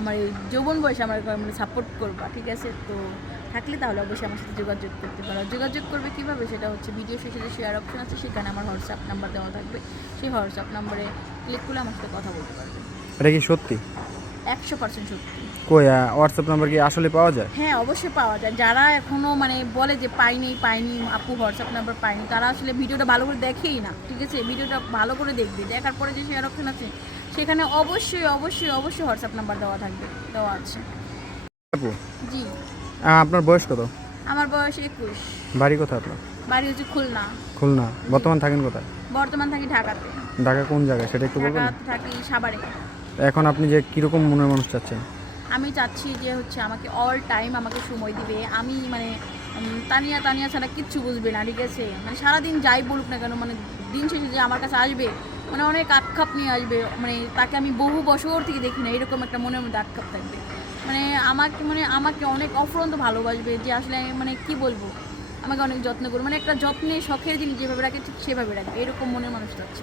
আমার এই যৌবন বয়সে আমার মানে সাপোর্ট করবা, ঠিক আছে? তো থাকলে তাহলে অবশ্যই আমার সাথে যোগাযোগ করতে পারো। যোগাযোগ করবে কীভাবে, সেটা হচ্ছে ভিডিও শেষে যে শেয়ার অপশন আছে সেখানে আমার হোয়াটসঅ্যাপ নাম্বার দেওয়া থাকবে, সেই হোয়াটসঅ্যাপ নাম্বারে ক্লিক করলে আমার সাথে কথা বলতে পারবে। এটা কি সত্যি? 100% সত্যি। কই হোয়াটসঅ্যাপ নাম্বার কি আসলে পাওয়া যায়? হ্যাঁ, অবশ্যই পাওয়া যায়। যারা এখনও মানে বলে যে পাইনি আপু হোয়াটসঅ্যাপ নাম্বার পাইনি, তারা আসলে ভিডিওটা ভালো করে দেখেই না, ঠিক আছে? ভিডিওটা ভালো করে দেখবে, দেখার পরে যে শেয়ার অপশন আছে সেখানে অবশ্যই অবশ্যই অবশ্যই হোয়াটসঅ্যাপ নাম্বার দেওয়া থাকবে, দেওয়া আছে। আপু জি। আপনার বয়স কত? আমার বয়স 21। বাড়ি কোথায় আপনার? বাড়ি হচ্ছে খুলনা। খুলনা। বর্তমান থাকেন কোথায়? বর্তমান থাকি ঢাকাতে। ঢাকা কোন জায়গায় সেটা একটু বলবেন? ঢাকাতে থাকি সাভারে। এখন আপনি যে কীরকম মনের মানুষ চাচ্ছেন? আমি চাচ্ছি যে হচ্ছে আমাকে অল টাইম আমাকে সময় দিবে। আমি মানে তানিয়া ছাড়া কিচ্ছু বুঝবে না, ঠিক আছে? মানে সারাদিন যাই বলুক না কেন, মানে দিন শেষে যে আমার কাছে আসবে, মানে অনেক আক্ষেপ নিয়ে আসবে, মানে তাকে আমি বহু বছর থেকে দেখি না, এরকম একটা মনের মধ্যে আক্ষেপ থাকবে। মানে আমাকে অনেক অফুরন্ত ভালোবাসবে, যে আসলে মানে কি বলবো, আমাকে অনেক যত্ন করবে, মানে একটা যত্নে শখের জিনিস যেভাবে রাখে ঠিক সেভাবে রাখবে, এরকম মনের মানুষ চাচ্ছি।